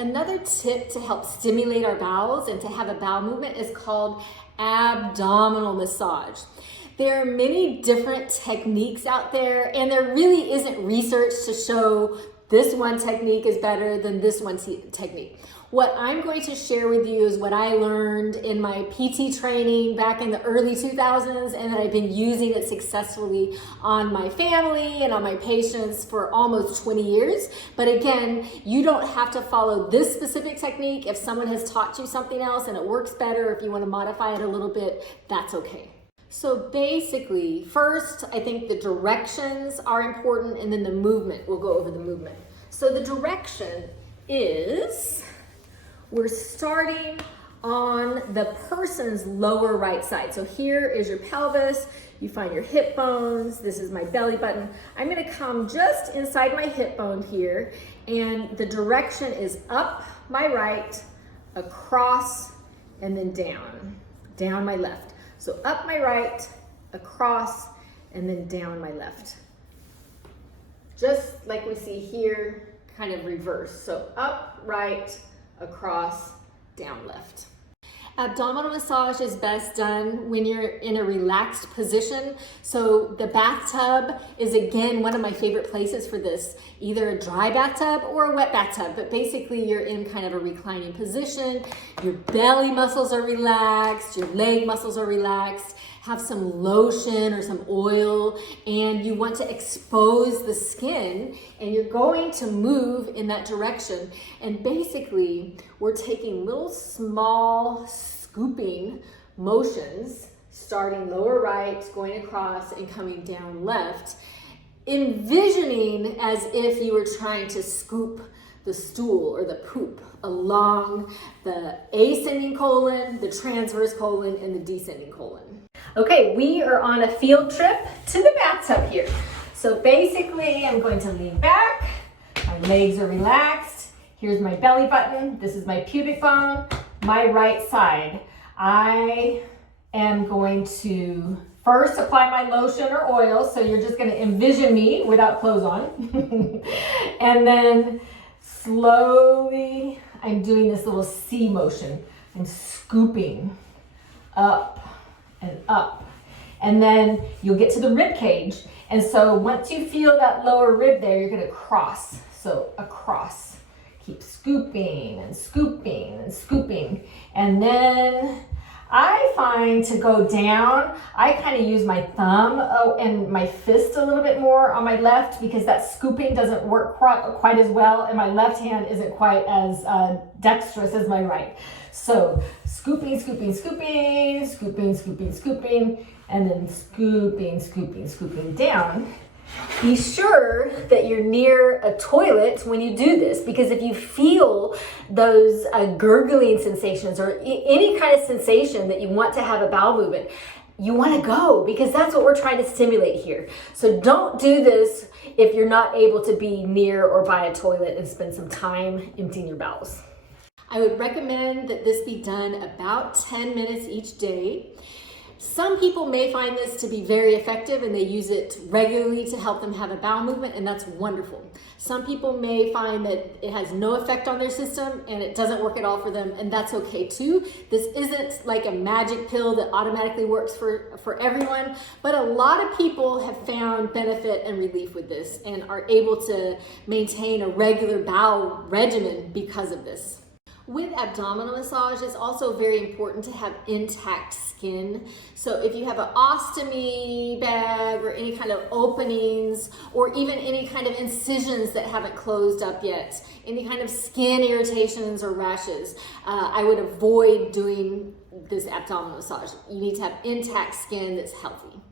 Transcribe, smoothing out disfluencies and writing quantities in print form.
Another tip to help stimulate our bowels and to have a bowel movement is called abdominal massage. There are many different techniques out there, and there really isn't research to show this one technique is better than this one technique. What I'm going to share with you is what I learned in my PT training back in the early 2000s, and that I've been using it successfully on my family and on my patients for almost 20 years. But again, you don't have to follow this specific technique. If someone has taught you something else and it works better, if you want to modify it a little bit, that's okay. So basically, first, I think the directions are important, and then the movement. We'll go over the movement. So the direction is, we're starting on the person's lower right side. So here is your pelvis. You find your hip bones. This is my belly button. I'm gonna come just inside my hip bone here, and the direction is up my right, across, and then down my left. So up my right, across, and then down my left. Just like we see here, kind of reverse. So up, right, across, down, left. Abdominal massage is best done when you're in a relaxed position. So the bathtub is, again, one of my favorite places for this, either a dry bathtub or a wet bathtub, but basically you're in kind of a reclining position. Your belly muscles are relaxed, your leg muscles are relaxed. Have some lotion or some oil, and you want to expose the skin, and you're going to move in that direction. And basically, we're taking little small scooping motions, starting lower right, going across, and coming down left, envisioning as if you were trying to scoop the stool or the poop along the ascending colon, the transverse colon, and the descending colon. Okay, we are on a field trip to the bathtub here. So basically, I'm going to lean back. My legs are relaxed. Here's my belly button. This is my pubic bone, my right side. I am going to first apply my lotion or oil. So you're just going to envision me without clothes on. And then slowly, I'm doing this little C motion. I'm scooping up and up, and then you'll get to the rib cage. And so once you feel that lower rib there, you're gonna cross. So across, keep scooping and scooping and scooping. And then I find to go down, I kind of use my thumb and my fist a little bit more on my left, because that scooping doesn't work quite as well, and my left hand isn't quite as dexterous as my right. So scooping, scooping, scooping, scooping, scooping, scooping, and then scooping, scooping, scooping down. Be sure that you're near a toilet when you do this, because if you feel those gurgling sensations or any kind of sensation that you want to have a bowel movement, you want to go, because that's what we're trying to stimulate here. So don't do this if you're not able to be near or by a toilet and spend some time emptying your bowels. I would recommend that this be done about 10 minutes each day. Some people may find this to be very effective and they use it regularly to help them have a bowel movement, and that's wonderful. Some people may find that it has no effect on their system and it doesn't work at all for them, and that's okay too. This isn't like a magic pill that automatically works for everyone, but a lot of people have found benefit and relief with this and are able to maintain a regular bowel regimen because of this. With abdominal massage, it's also very important to have intact skin. So if you have an ostomy bag or any kind of openings, or even any kind of incisions that haven't closed up yet, any kind of skin irritations or rashes, I would avoid doing this abdominal massage. You need to have intact skin that's healthy.